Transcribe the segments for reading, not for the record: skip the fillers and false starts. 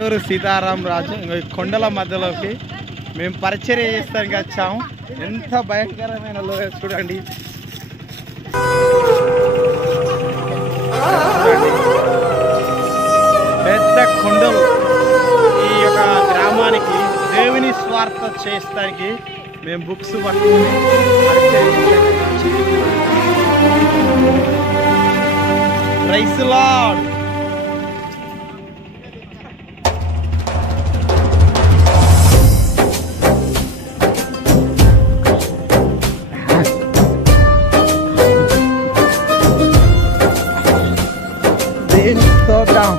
ఎవరు సీతారాం రాజు ఈ కొండల మధ్యలోకి మేము పరిచర్య చేస్తానికి వచ్చాము. ఎంత భయంకరమైన లోయ చూడండి. పెద్ద కొండలు. ఈ యొక్క గ్రామానికి దేవుని స్వార్థ చేస్తానికి మేము బుక్స్ పట్టుకుని పరిచర్య ప్రైజ్ లార్డ్. Slow down.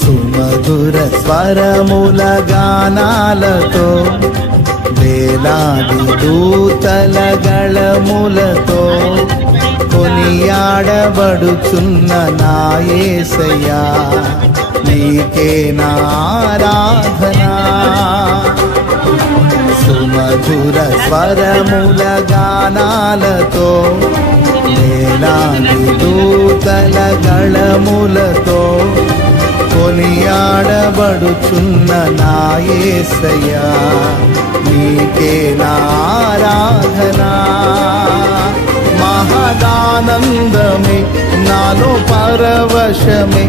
సుమధుర స్వరముల గానాలతో వేలాది దూతల గళములతో కొనియాడబడుచున్న నా యేసయ్యా, నీకే నా ఆరాధన. సుమధుర స్వరముల గానాలతో వేలాది దూతల గళములతో కొనియాడబడుచున్న నా యేసయ్యా, నీకే నా ఆరాధన. మహదానందమే నాలో పరవశమే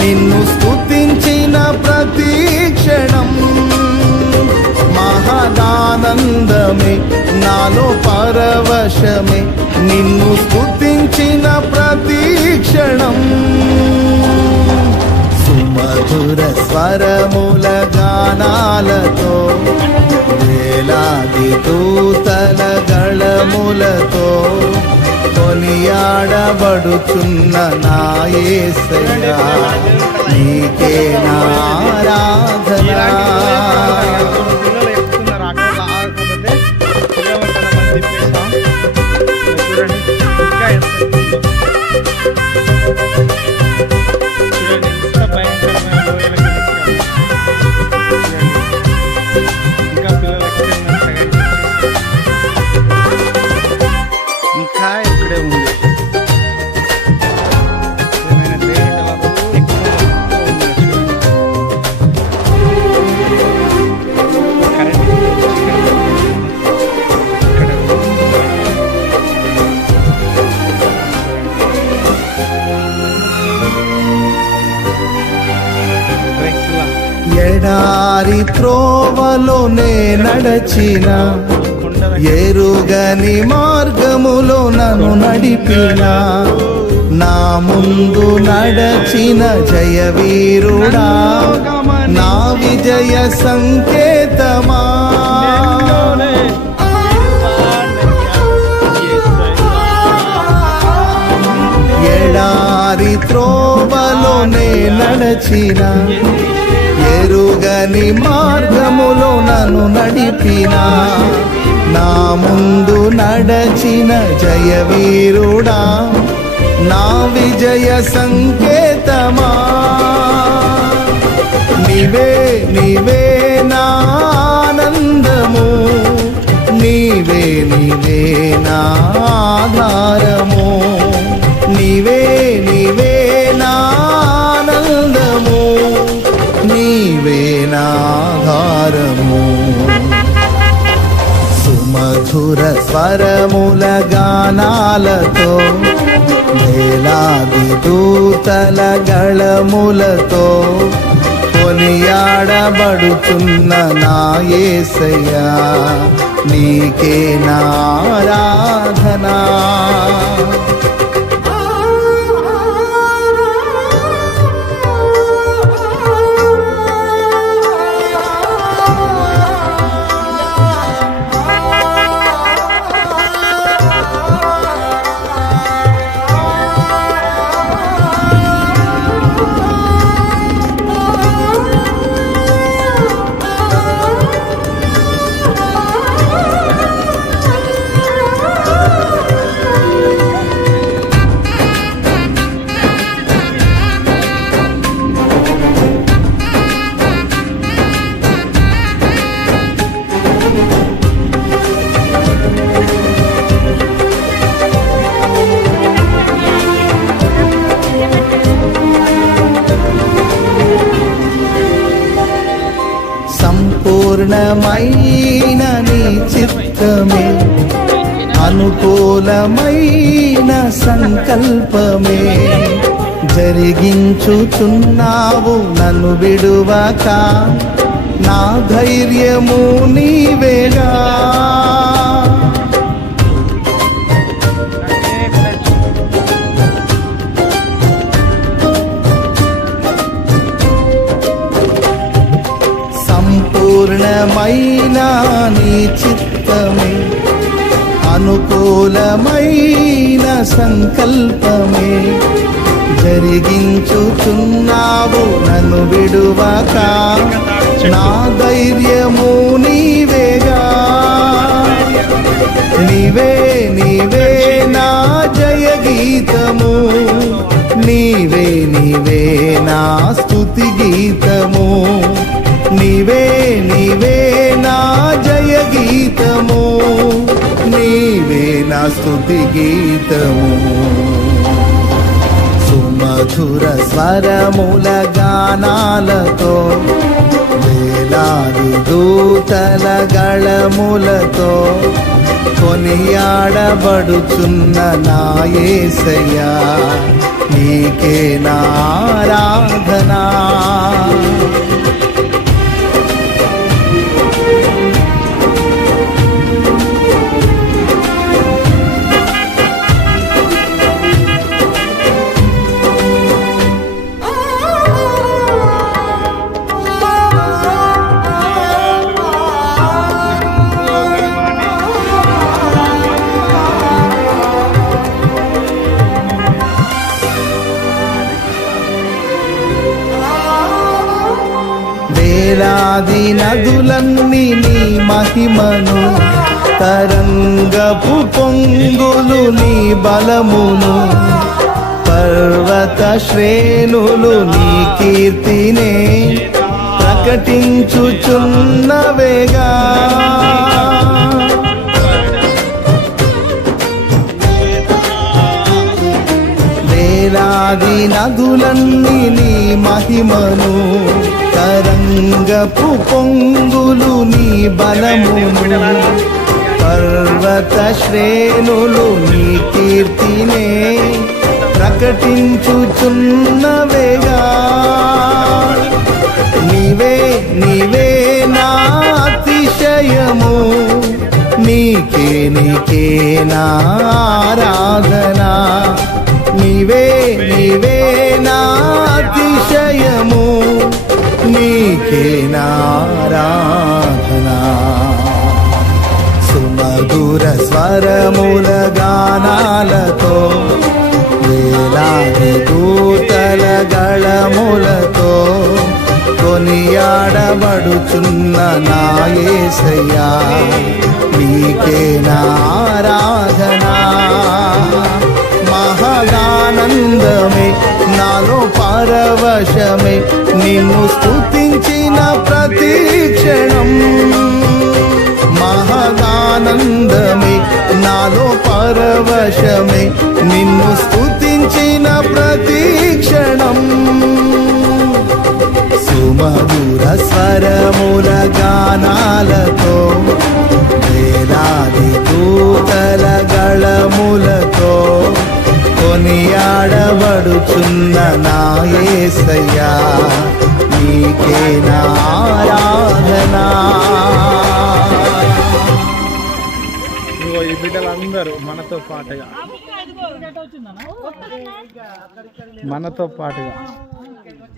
నిన్ను స్తుతించిన ప్రతి క్షణం. మహదానందమే నాలో పరవశమే నిన్ను స్తుతించిన ప్రతి క్షణం. సుమధుర స్వరముల గానాలతో వేలాది దూతల గళములతో కొనియాడబడుచున్న నా యేసయ్యా, నీకే నా ఆరాధన. ఎడారి త్రోవలోనే నడచిన, ఎరుగని మార్గములో నన్ను నడిపిన, నా ముందు నడచిన జయవీరుడా, నా విజయ సంకేతమా. ఎడారి త్రోవలోనే నడచిన, ఎరుగని మార్గములో నన్ను నడిపిన, నా ముందు నడచిన జయవీరుడా, నా విజయ సంకేతమా. నీవే నీవే నా ఆనందము, నీవే నీవే నా ఆధారము, నీవే నీవే నా ఆనందము, నీవే నా ఆధారము. సుమధుర స్వరముల గానాలతో వేలాది దూతల గళములతో కొనియాడబడుచున్న నా యేసయ్యా, నీకే నా ఆరాధన. చిత్తమే అనుకూలమైన సంకల్పమే జరిగించుచున్నావు నన్ను విడువక నా ధైర్యము నీవేగా సంపూర్ణమైన నీ చిత్తమే అనుకూలమైన సంకల్పమే జరిగించుచున్నావు నన్ను విడువక నా ధైర్యము నీవేగా నీవే నీవే నా జయ గీతము నీవే నీవే నా స్తుతి గీతము నీవే నీవే నా జయ గీతము నీవే నా స్తుతి గీతము సుమధుర స్వరముల గానాలతో వేలాది దూతల గళములతో కొనియాడబడుచున్న నా యేసయ్యా నీకే నా ఆరాధనా వేలాది నదులన్నీ నీ మహిమను తరంగపు పొంగులు నీ బలమును పర్వత శ్రేణులు నీ కీర్తినే ప్రకటించుచున్నవేగా వేలాది నదులన్నీ నీ మహిమను తరంగపు పొంగులు నీ బలమును పర్వత శ్రేణులు నీ కీర్తినే ప్రకటించుచున్నవేగా నీవే నీవే నా అతిశయము నీకే నీకే నా ఆరాధనా నీవే నీవే నా అతిశయము నీకే నా ఆరాధనా సుమధుర స్వరముల గానాలతో వేలాది దూతల గళములతో కొనియాడబడుచున్న నా యేసయ్యా నీకే నా ఆరాధనా మహదానందమే నాలో పరవశమే నిన్ను స్తుతించిన ప్రతి క్షణం మహదానందమే నాలో పరవశమే నిన్ను స్తుతించిన ప్రతి క్షణం సుమధుర స్వరముల గానాలతో వేలాది దూతల గళములతో కొనియాడబడుచున్న నా యేసయ్యా నీకే నా ఆరాధనా ఈ బిడ్డలందరూ మనతో పాటుగా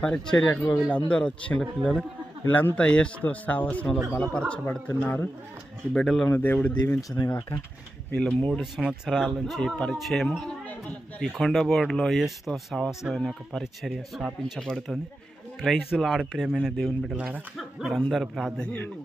పరిచర్యకు వీళ్ళందరూ వచ్చిన పిల్లలు వీళ్ళంతా యేసుతో సావాసంలో బలపరచబడుతున్నారు. ఈ బిడ్డలను దేవుడు దీవించను గాక. వీళ్ళు 3 సంవత్సరాల నుంచి పరిచయము ఈ కొండబోర్డులో యేసుతో సావాసం అనే ఒక పరిచర్య స్థాపించబడుతుంది. ప్రైజులు ఆడ ప్రియమైన దేవుని బిడ్డలారా మీరందరూ ప్రార్థన చేయండి.